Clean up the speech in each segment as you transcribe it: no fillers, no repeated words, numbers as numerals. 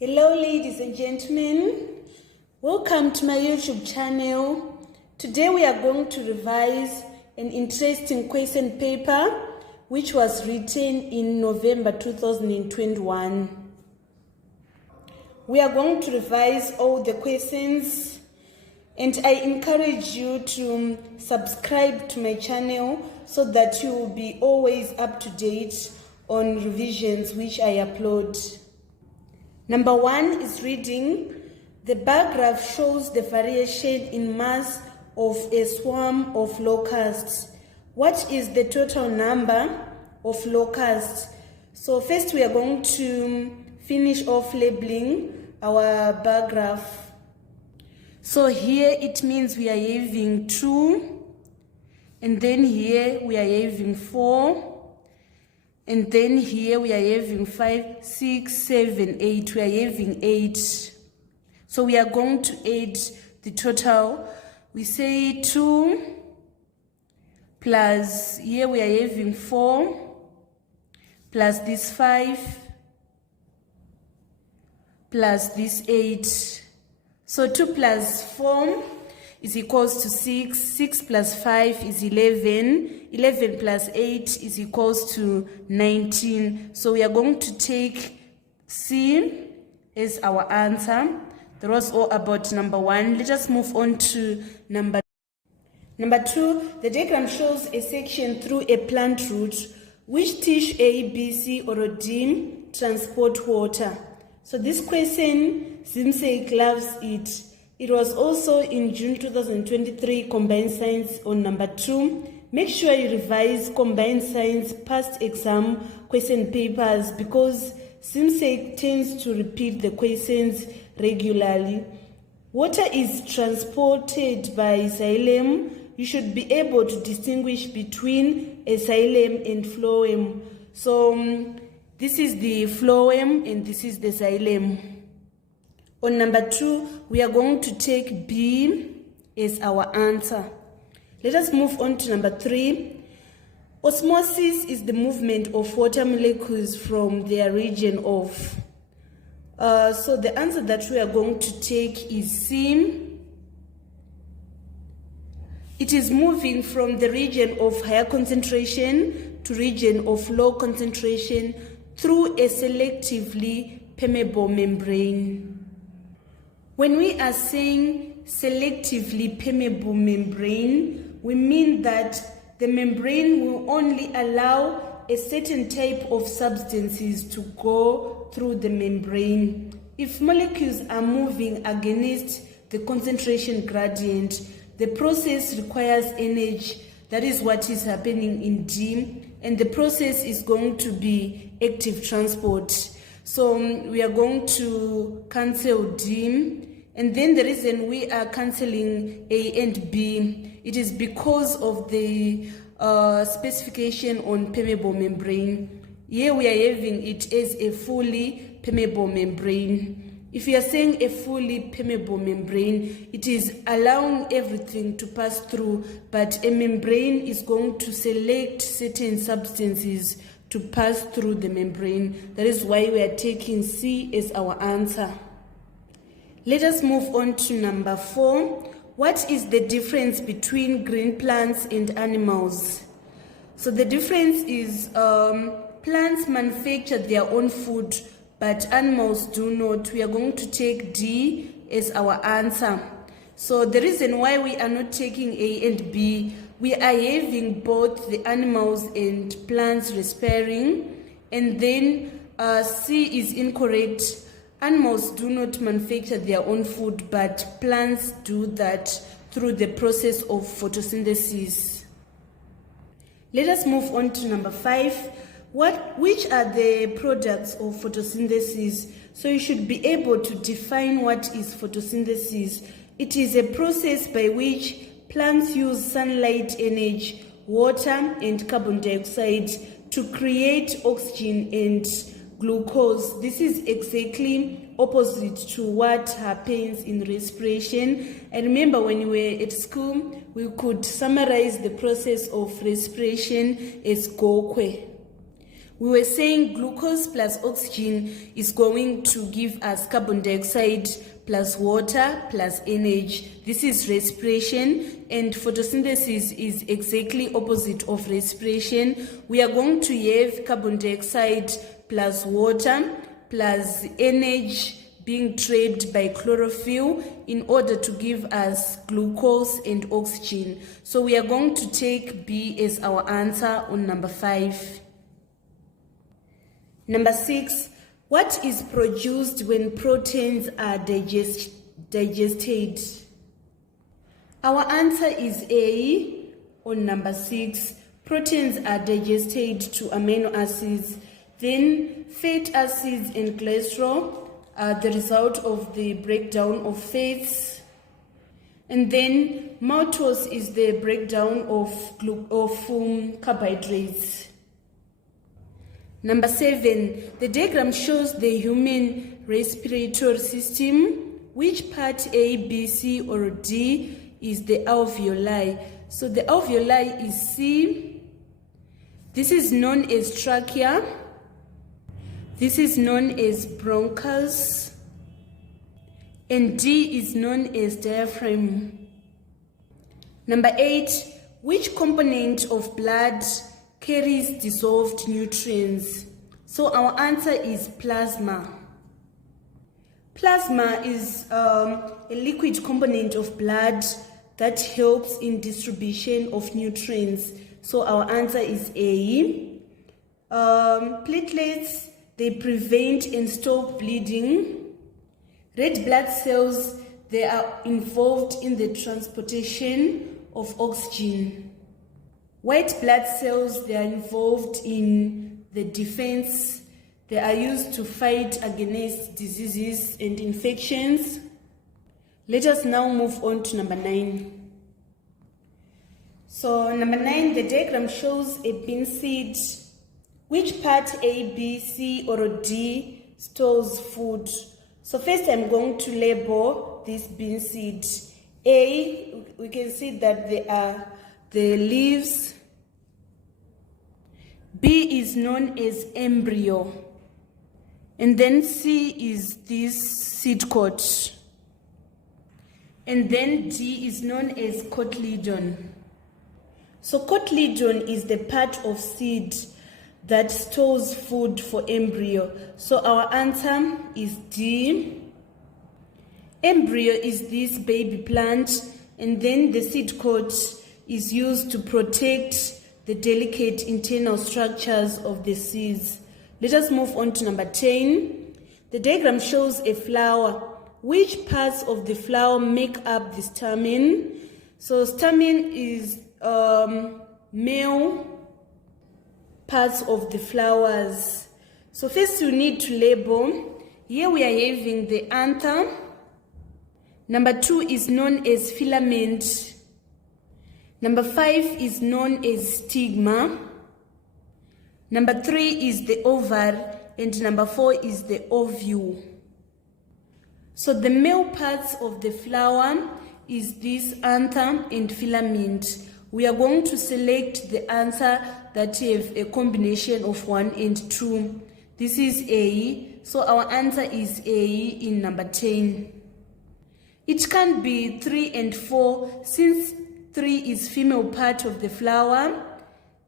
Hello ladies and gentlemen, welcome to my YouTube channel. Today we are going to revise an interesting question paper which was written in November 2021. We are going to revise all the questions and I encourage you to subscribe to my channel so that you will be always up to date on revisions which I upload. Number 1 is reading. The bar graph shows the variation in mass of a swarm of locusts. What is the total number of locusts? So first we are going to finish off labeling our bar graph. So here it means we are having 2, and then here we are having 4. And then here we are having 5, 6, 7, 8. We are having 8. So we are going to add the total. We say 2 plus, here we are having 4 plus this 5 plus this 8. So 2 plus 4 is equals to 6. 6 plus 5 is 11. 11 plus 8 is equals to 19. So we are going to take C as our answer. That was all about number 1. Let us move on to number 2. The diagram shows a section through a plant root. Which tissue A, B, C, or D transport water? So this question, ZIMSEC loves it. It was also in June 2023 Combined Science on number 2. Make sure you revise Combined Science past exam question papers because ZIMSEC tends to repeat the questions regularly. Water is transported by xylem. You should be able to distinguish between a xylem and phloem. So this is the phloem and this is the xylem. On number 2, we are going to take B as our answer. Let us move on to number 3. Osmosis is the movement of water molecules from their region of. So the answer that we are going to take is C. It is moving from the region of higher concentration to region of low concentration through a selectively permeable membrane. When we are saying selectively permeable membrane, we mean that the membrane will only allow a certain type of substances to go through the membrane. If molecules are moving against the concentration gradient, the process requires energy. That is what is happening in D, and the process is going to be active transport. So we are going to cancel D. And then the reason we are cancelling A and B, it is because of the specification on permeable membrane. Here we are having it as a fully permeable membrane. If we are saying a fully permeable membrane, it is allowing everything to pass through, but a membrane is going to select certain substances to pass through the membrane. That is why we are taking C as our answer. Let us move on to number 4. What is the difference between green plants and animals? So the difference is plants manufacture their own food, but animals do not. We are going to take D as our answer. So the reason why we are not taking A and B, we are having both the animals and plants respiring, and then C is incorrect. Animals do not manufacture their own food, but plants do that through the process of photosynthesis. Let us move on to number 5. Which are the products of photosynthesis? So you should be able to define what is photosynthesis. It is a process by which plants use sunlight energy, water, and carbon dioxide to create oxygen and glucose. This is exactly opposite to what happens in respiration. I remember when we were at school, we could summarize the process of respiration as gokwe. We were saying glucose plus oxygen is going to give us carbon dioxide plus water plus energy. This is respiration, and photosynthesis is exactly opposite of respiration. We are going to have carbon dioxide plus water plus energy being trapped by chlorophyll in order to give us glucose and oxygen. So we are going to take B as our answer on number 5. Number 6, what is produced when proteins are digested? Our answer is A on number 6. Proteins are digested to amino acids. Then fat acids and cholesterol are the result of the breakdown of fats. And then maltose is the breakdown of carbohydrates. Number 7, the diagram shows the human respiratory system. Which part A, B, C, or D is the alveoli? So the alveoli is C. This is known as trachea. This is known as bronchus. And D is known as diaphragm. Number 8, which component of blood carries dissolved nutrients? So our answer is plasma. Plasma is a liquid component of blood that helps in distribution of nutrients. So our answer is A. Platelets, they prevent and stop bleeding. Red blood cells, they are involved in the transportation of oxygen. White blood cells, they are involved in the defense. They are used to fight against diseases and infections. Let us now move on to number 9. So number 9, the diagram shows a bean seed. Which part A, B, C, or D stores food? So first I'm going to label this bean seed. A, we can see that they are the leaves. B is known as embryo. And then C is this seed coat. And then D is known as cotyledon. So cotyledon is the part of seed that stores food for embryo. So our answer is D. Embryo is this baby plant, and then the seed coat is used to protect the delicate internal structures of the seeds. Let us move on to number 10. The diagram shows a flower. Which parts of the flower make up the stamen? So stamen is male parts of the flowers. So first you need to label. Here we are having the anther. Number 2 is known as filament. Number 5 is known as stigma. Number 3 is the ovary, and number 4 is the ovule. So the male parts of the flower is this anther and filament. We are going to select the answer that have a combination of 1 and 2. This is A, so our answer is A in number 10. It can be 3 and 4, since 3 is female part of the flower,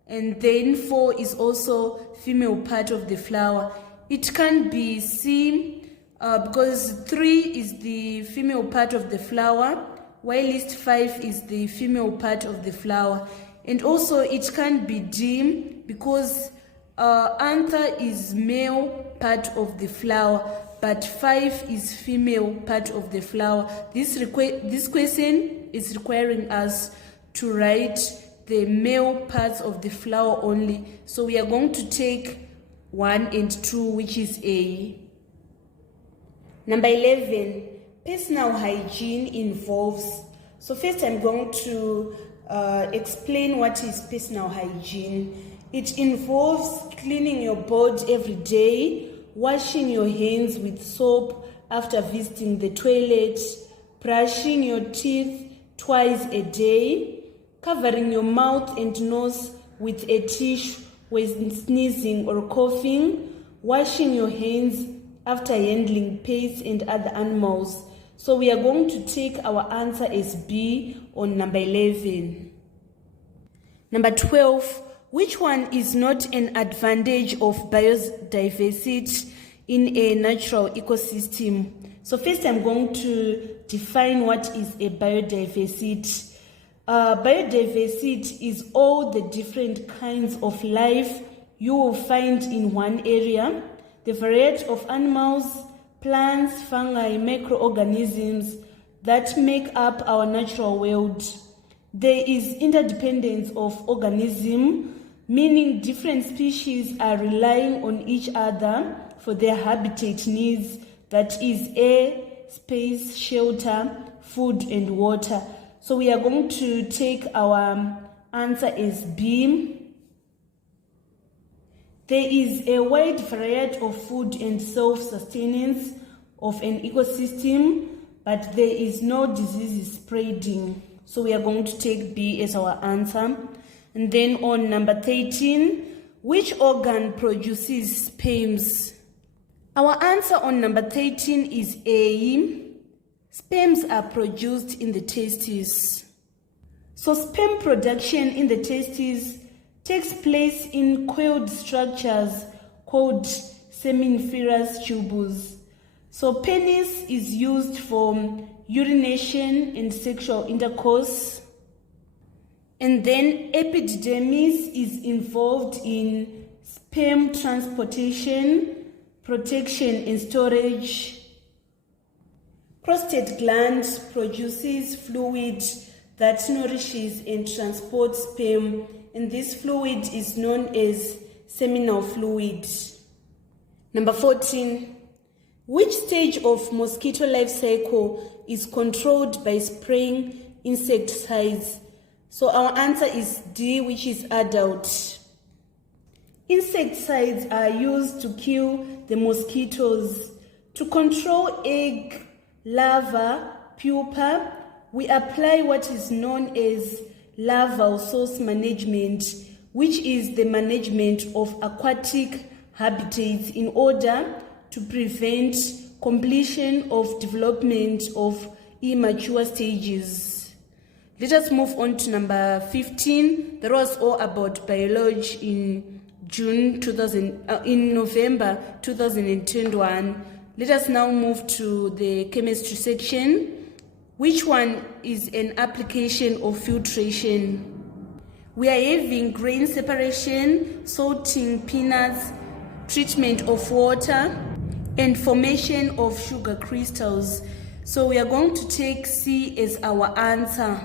and then 4 is also female part of the flower. It can be C, because 3 is the female part of the flower, while 5 is the female part of the flower. And also it can be D, because anther is male part of the flower, but 5 is female part of the flower. This question is requiring us to write the male parts of the flower only. So we are going to take 1 and 2, which is A. Number 11, personal hygiene involves. So first I'm going to explain what is personal hygiene. It involves cleaning your body every day, washing your hands with soap after visiting the toilet, brushing your teeth twice a day, covering your mouth and nose with a tissue when sneezing or coughing, washing your hands after handling pets and other animals. So we are going to take our answer as B on number 11. Number 12, which one is not an advantage of biodiversity in a natural ecosystem? So first I'm going to define what is a biodiversity. Biodiversity is all the different kinds of life you will find in one area, the variety of animals, plants, fungi, microorganisms that make up our natural world. There is interdependence of organisms, meaning different species are relying on each other for their habitat needs, that is air, space, shelter, food and water. So we are going to take our answer as B. There is a wide variety of food and self-sustenance of an ecosystem, but there is no disease spreading. So we are going to take B as our answer. And then on number 13, which organ produces sperms? Our answer on number 13 is A. Sperms are produced in the testes. So sperm production in the testes takes place in coiled structures called seminiferous tubules. So penis is used for urination and sexual intercourse. And then epididymis is involved in sperm transportation, protection and storage. Prostate gland produces fluid that nourishes and transports sperm, and this fluid is known as seminal fluid. Number 14, which stage of mosquito life cycle is controlled by spraying insecticides? So our answer is D, which is adult. Insecticides are used to kill the mosquitoes. To control egg, larva, pupa, we apply what is known as larval source management, which is the management of aquatic habitats in order to prevent completion of development of immature stages. Let us move on to number 15. That was all about biology in November 2021. Let us now move to the chemistry section. Which one is an application of filtration? We are having grain separation, salting peanuts, treatment of water, and formation of sugar crystals. So we are going to take C as our answer.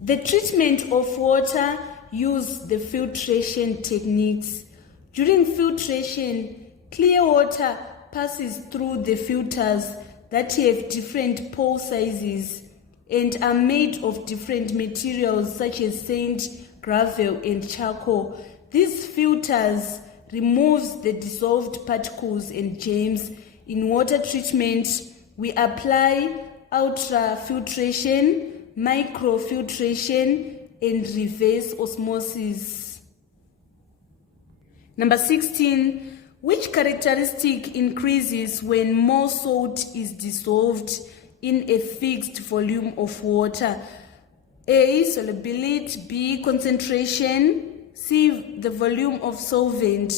The treatment of water use the filtration techniques. During filtration, clear water passes through the filters that have different pore sizes and are made of different materials such as sand, gravel, and charcoal. These filters removes the dissolved particles and germs. In water treatment, we apply ultrafiltration, microfiltration, and reverse osmosis. Number 16, which characteristic increases when more salt is dissolved in a fixed volume of water? A, solubility, B, concentration, C, the volume of solvent,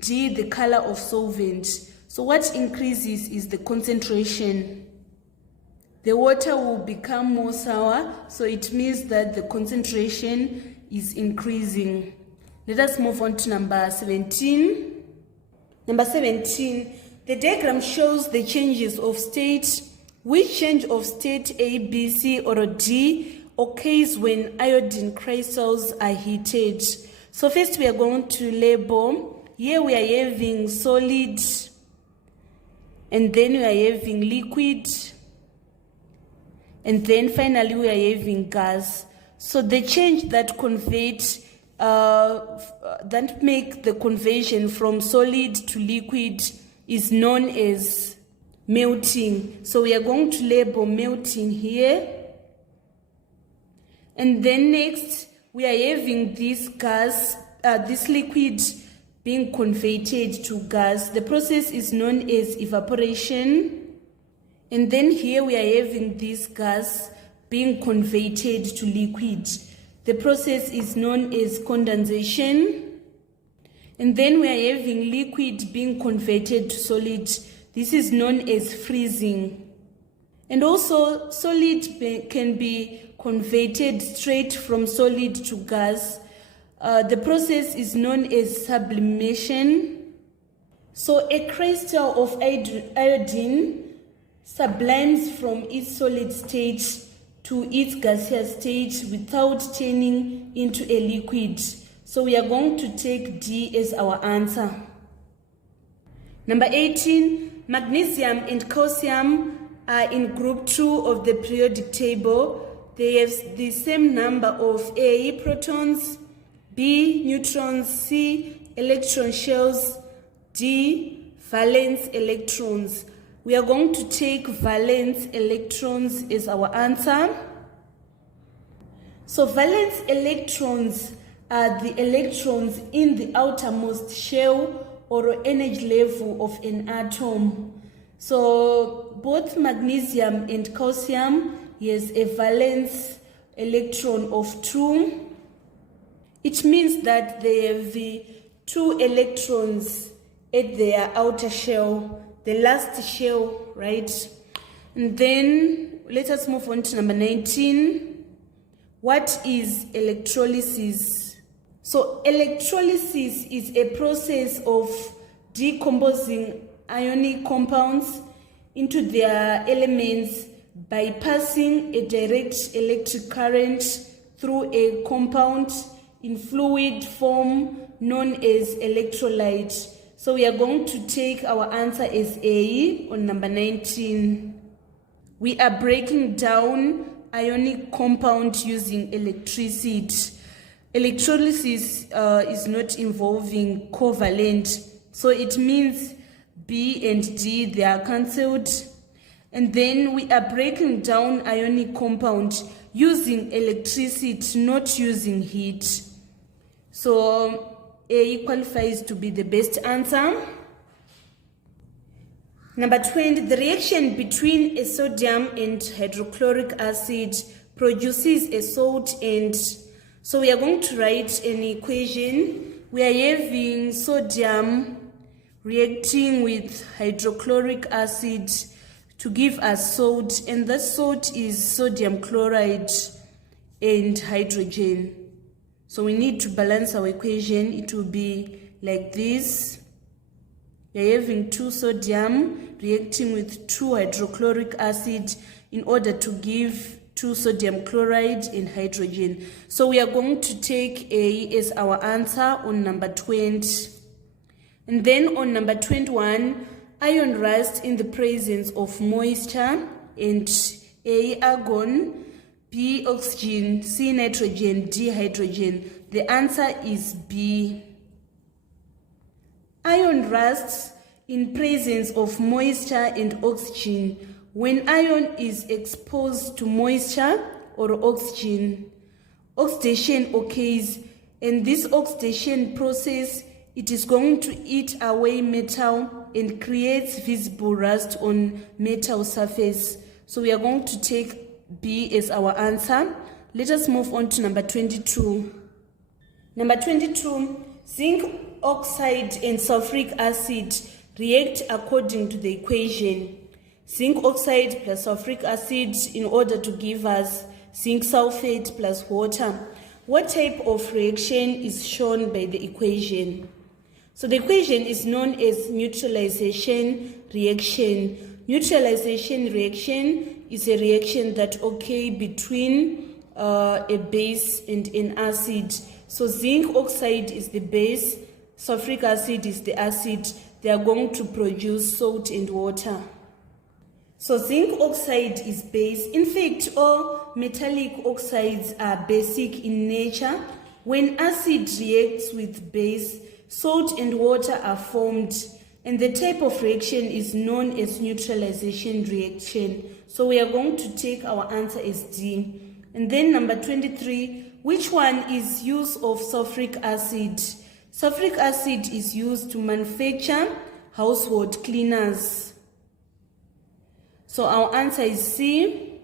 D, the color of solvent. So what increases is the concentration. The water will become more sour, so it means that the concentration is increasing. Let us move on to number 17. Number 17, the diagram shows the changes of state. Which change of state A, B, C, or D occurs when iodine crystals are heated? So first we are going to label. Here we are having solid, and then we are having liquid, and then finally we are having gas. So the change that that make the conversion from solid to liquid is known as melting. So we are going to label melting here. And then next we are having this gas this liquid being converted to gas. The process is known as evaporation. And then here we are having this gas being converted to liquid. The process is known as condensation. And then we are having liquid being converted to solid. This is known as freezing. And also solid can be converted straight from solid to gas. The process is known as sublimation. So a crystal of iodine sublimes from its solid state to its gaseous state without turning into a liquid. So we are going to take D as our answer. Number 18, magnesium and calcium are in group 2 of the periodic table. They have the same number of A, protons, B, neutrons, C, electron shells, D, valence electrons. We are going to take valence electrons as our answer. So valence electrons are the electrons in the outermost shell or energy level of an atom. So both magnesium and calcium has a valence electron of 2. It means that they have the 2 electrons at their outer shell, the last shell, right? And then let us move on to number 19. What is electrolysis? So electrolysis is a process of decomposing ionic compounds into their elements by passing a direct electric current through a compound in fluid form known as electrolyte. So we are going to take our answer as A on number 19. We are breaking down ionic compound using electricity. Electrolysis is not involving covalent. So it means B and D, they are cancelled. And then we are breaking down ionic compound using electricity, not using heat. So A qualifies to be the best answer. Number 20, the reaction between a sodium and hydrochloric acid produces a salt, and so we are going to write an equation. We are having sodium reacting with hydrochloric acid to give us salt, and that salt is sodium chloride and hydrogen. So we need to balance our equation. It will be like this. We are having 2 sodium reacting with 2 hydrochloric acid in order to give 2 sodium chloride and hydrogen. So we are going to take A as our answer on number 20. And then on number 21, iron rust in the presence of moisture, and A, argon, B, oxygen, C, nitrogen, D, hydrogen. The answer is B. Iron rusts in presence of moisture and oxygen. When iron is exposed to moisture or oxygen, oxidation occurs, and this oxidation process, it is going to eat away metal and creates visible rust on metal surface. So we are going to take B as our answer. Let us move on to number 22. Number 22, zinc oxide and sulfuric acid react according to the equation. Zinc oxide plus sulfuric acid in order to give us zinc sulfate plus water. What type of reaction is shown by the equation? So the equation is known as neutralization reaction. Neutralization reaction is a reaction that occurs between a base and an acid. So zinc oxide is the base, sulfuric acid is the acid. They are going to produce salt and water. So zinc oxide is base. In fact, all metallic oxides are basic in nature. When acid reacts with base, salt and water are formed, and the type of reaction is known as neutralization reaction. So we are going to take our answer as D. And then number 23, Which one is use of sulfuric acid? Sulfuric acid is used to manufacture household cleaners. So our answer is C.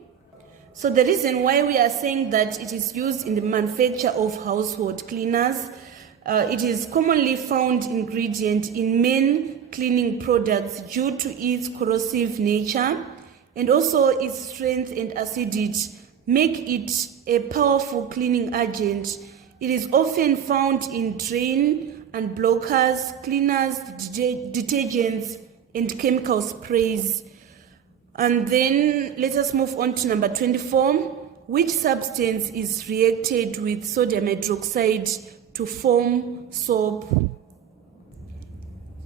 So the reason why we are saying that it is used in the manufacture of household cleaners, it is commonly found ingredient in many cleaning products due to its corrosive nature and also its strength and acidity make it a powerful cleaning agent. It is often found in drain and blockers, cleaners, detergents, and chemical sprays. And then let us move on to number 24. Which substance is reacted with sodium hydroxide to form soap?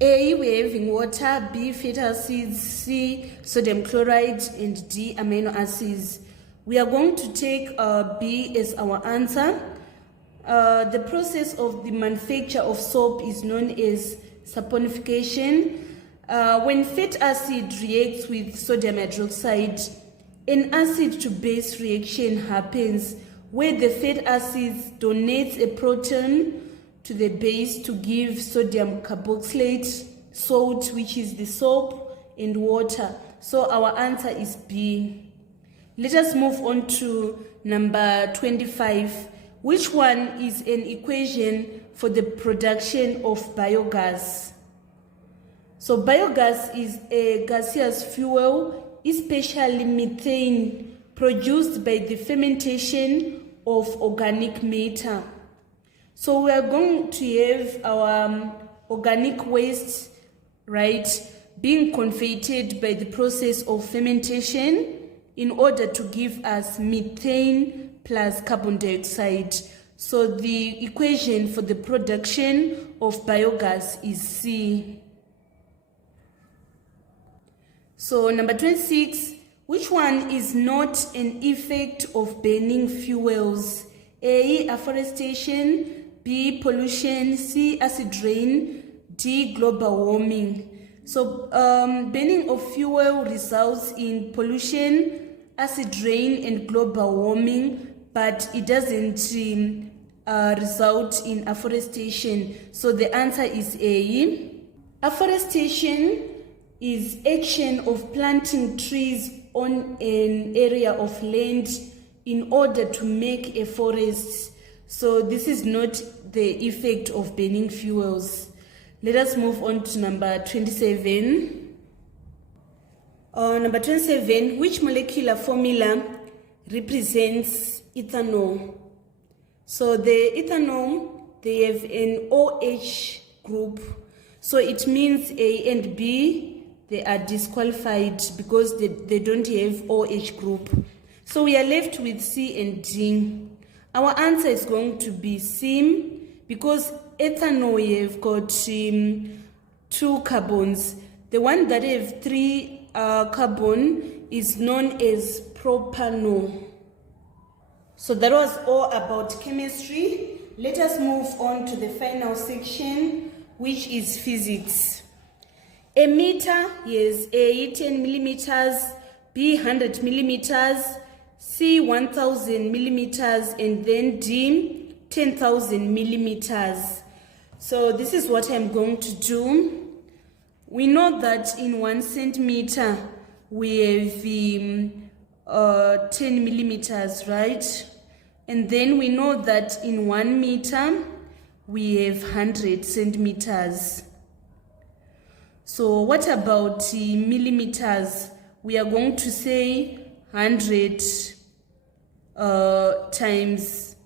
A, we're having water, B, fatty acids, C, sodium chloride, and D, amino acids. We are going to take B as our answer. The process of the manufacture of soap is known as saponification. When fatty acid reacts with sodium hydroxide, an acid to base reaction happens where the fatty acid donates a proton to the base to give sodium carboxylate, salt, which is the soap, and water. So our answer is B. Let us move on to number 25. Which one is an equation for the production of biogas? So biogas is a gaseous fuel, especially methane, produced by the fermentation of organic matter. So we are going to have our organic waste, right, being converted by the process of fermentation in order to give us methane plus carbon dioxide. So the equation for the production of biogas is C. So number 26, which one is not an effect of burning fuels? A, afforestation, B, pollution, C, acid rain, D, global warming. So burning of fuel results in pollution, acid rain, and global warming, but it doesn't result in afforestation. So the answer is A. Afforestation is action of planting trees on an area of land in order to make a forest. So this is not the effect of burning fuels. Let us move on to number 27. Number 27, which molecular formula represents ethanol? So the ethanol, they have an OH group. So it means A and B, they are disqualified because they don't have OH group. So we are left with C and D. Our answer is going to be C because ethanol, we have got 2 carbons. The one that have 3 carbon is known as propanol. So that was all about chemistry. Let us move on to the final section, which is physics. A meter is A, 10 millimeters, B, 100 millimeters, C, 1000 millimeters, and then D, 10,000 millimeters. So this is what I'm going to do. We know that in 1 centimeter we have 10 millimeters, right? And then we know that in 1 meter we have 100 centimeters. So what about millimeters? We are going to say 100 times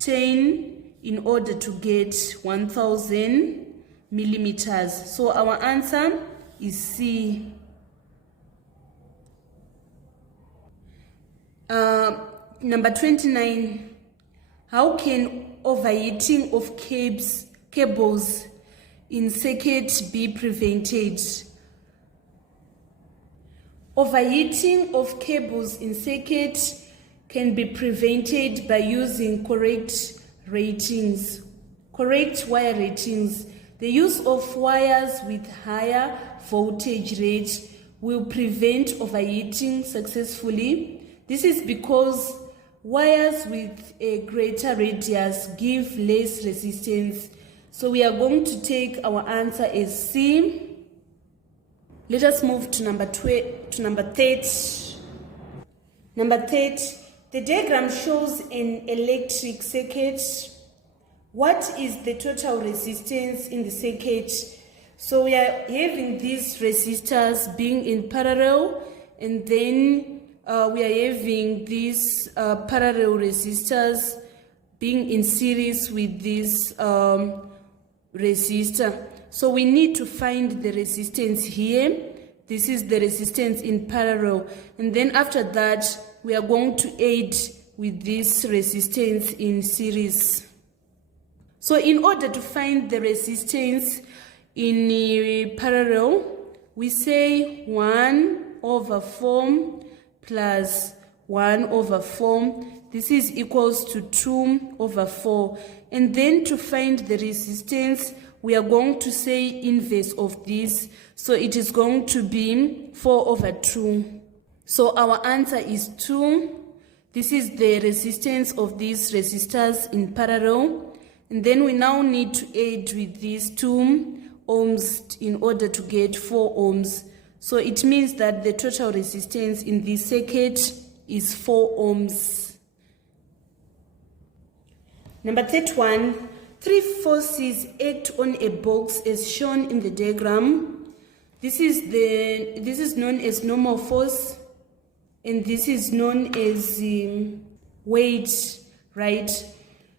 10 in order to get 1000 millimeters. So our answer is C. Number 29. How can overheating of cables in circuit be prevented? Overheating of cables in circuit can be prevented by using correct wire ratings. The use of wires with higher voltage rate will prevent overheating successfully. This is because wires with a greater radius give less resistance. So we are going to take our answer as C. Let us move to number 30. Number 30, the diagram shows an electric circuit. What is the total resistance in the circuit? So we are having these resistors being in parallel, and then we are having these parallel resistors being in series with this resistor. So we need to find the resistance here. This is the resistance in parallel. And then after that, we are going to add with this resistance in series. So in order to find the resistance in parallel, we say 1/4 plus 1/4. This is equals to 2/4. And then to find the resistance, we are going to say inverse of this. So it is going to be 4/2. So our answer is 2. This is the resistance of these resistors in parallel. And then we now need to add with these 2 ohms in order to get 4 ohms. So it means that the total resistance in this circuit is 4 ohms. Number 31, 3 forces act on a box as shown in the diagram. This is known as normal force, and this is known as weight, right?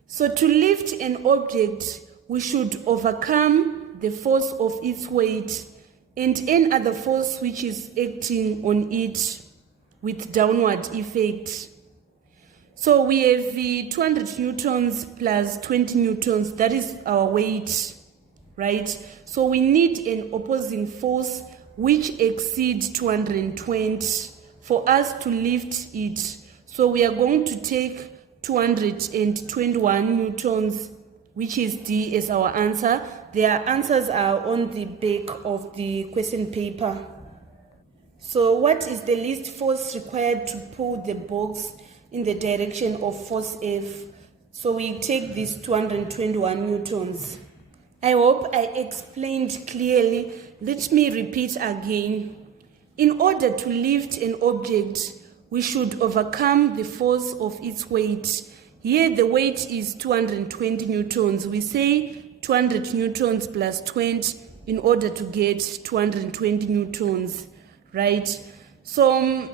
So to lift an object, we should overcome the force of its weight and any other force which is acting on it with downward effect. So we have 200 newtons plus 20 newtons, that is our weight, right? So we need an opposing force which exceeds 220 for us to lift it. So we are going to take 221 newtons, which is D as our answer. Their answers are on the back of the question paper. So what is the least force required to pull the box in the direction of force F? So we take these 221 newtons. I hope I explained clearly. Let me repeat again. In order to lift an object, we should overcome the force of its weight. Here the weight is 220 newtons. We say 200 newtons plus 20 in order to get 220 newtons, right? So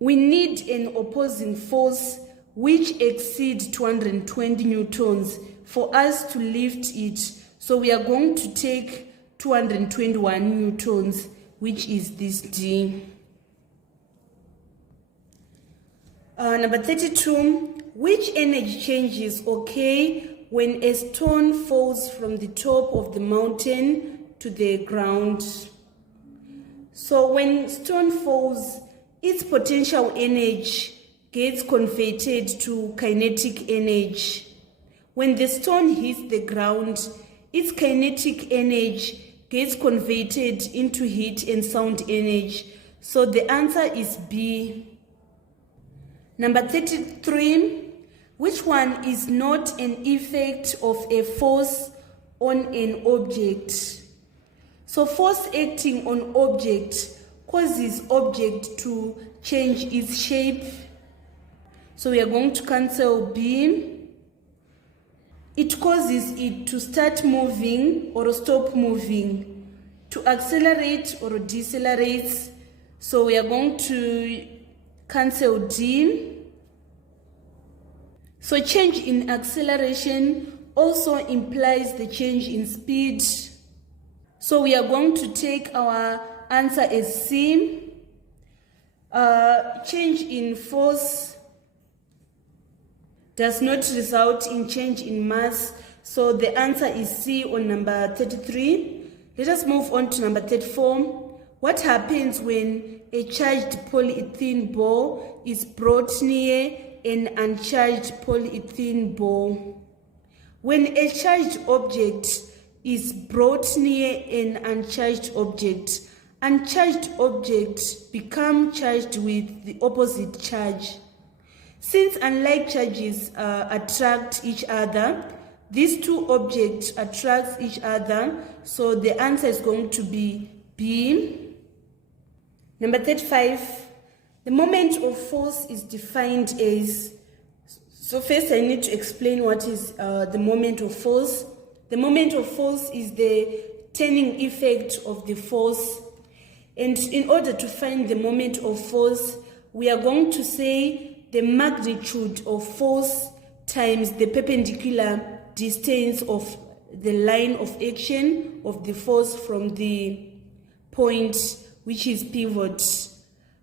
we need an opposing force which exceeds 220 newtons for us to lift it. So we are going to take 221 newtons, which is this D. Number 32, which energy changes occur when a stone falls from the top of the mountain to the ground? So when stone falls, its potential energy gets converted to kinetic energy. When the stone hits the ground, its kinetic energy gets converted into heat and sound energy. So the answer is B. Number 33, which one is not an effect of a force on an object? So force acting on object causes object to change its shape. So we are going to cancel B. It causes it to start moving or stop moving, to accelerate or decelerate. So we are going to cancel D. So change in acceleration also implies the change in speed. So we are going to take our answer as C. Change in force does not result in change in mass. So the answer is C on number 33. Let us move on to number 34. What happens when a charged polyethylene ball is brought near an uncharged polyethylene ball? When a charged object is brought near an uncharged objects become charged with the opposite charge. Since unlike charges attract each other, these two objects attract each other, so the answer is going to be B. Number 35, the moment of force is defined as, so first I need to explain what is the moment of force. The moment of force is the turning effect of the force. And in order to find the moment of force, we are going to say the magnitude of force times the perpendicular distance of the line of action of the force from the point which is pivot.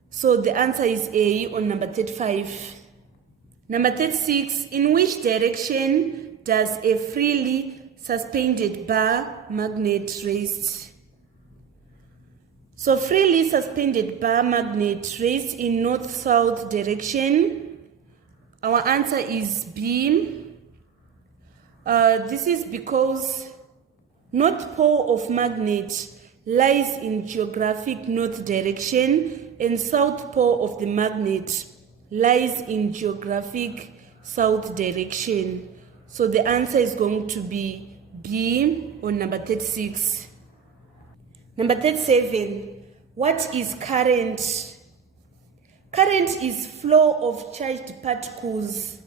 So the answer is A on number 35. Number 36, in which direction does a freely suspended bar magnet rest? So freely suspended bar magnet rests in north-south direction. Our answer is B. This is because north pole of magnet lies in geographic north direction and south pole of the magnet lies in geographic south direction. So the answer is going to be B on number 36. Number 37, what is current? Current is flow of charged particles,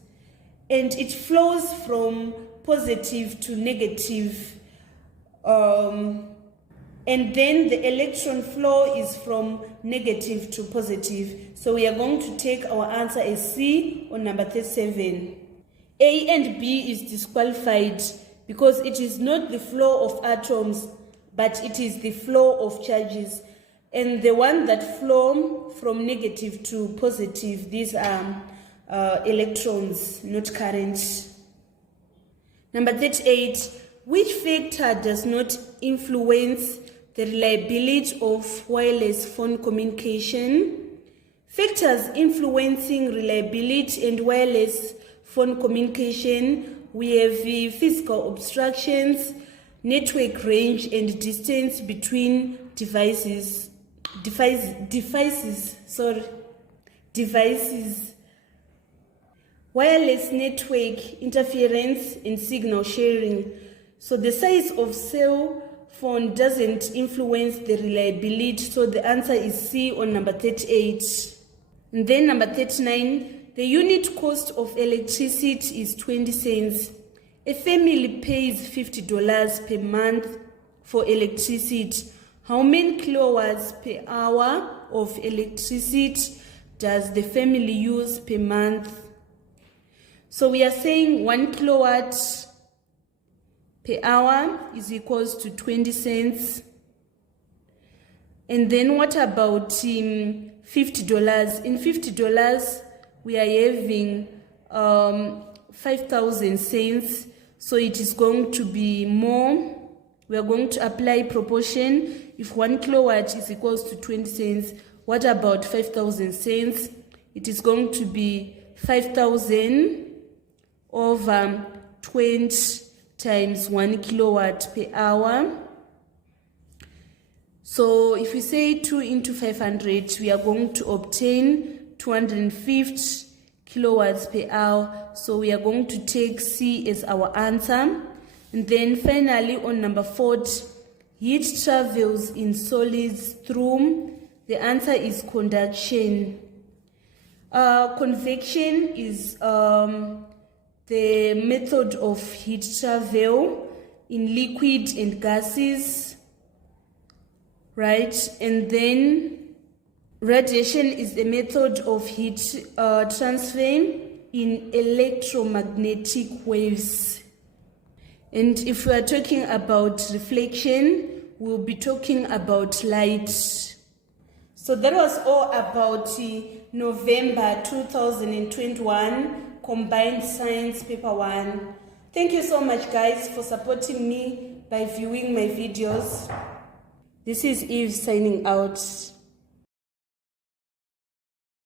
and it flows from positive to negative, and then the electron flow is from negative to positive. So we are going to take our answer as C on number 37. A and B is disqualified because it is not the flow of atoms, but it is the flow of charges. And the one that flow from negative to positive, these are electrons, not current. Number 38, which factor does not influence the reliability of wireless phone communication? Factors influencing reliability and wireless phone communication, we have the physical obstructions, network range and distance between devices. Wireless network interference and signal sharing. So the size of cell phone doesn't influence the reliability, so the answer is C on number 38. And then number 39, the unit cost of electricity is 20 cents. A family pays $50 per month for electricity. How many kilowatts per hour of electricity does the family use per month? So we are saying 1 kilowatt per hour is equals to 20 cents. And then what about $50? In $50, we are having 5,000 cents. So it is going to be more. We are going to apply proportion. If 1 kilowatt is equals to 20 cents, what about 5,000 cents? It is going to be 5,000 over 20 times 1 kilowatt per hour. So if we say 2 into 500, we are going to obtain 250 kilowatts per hour. So we are going to take C as our answer. And then finally on number 40, heat travels in solids through, the answer is conduction. Convection is the method of heat travel in liquid and gases, right? And then radiation is the method of heat transfer in electromagnetic waves. And if we are talking about reflection, we'll be talking about light. So that was all about November 2021 Combined Science Paper 1. Thank you so much, guys, for supporting me by viewing my videos. This is Eve signing out.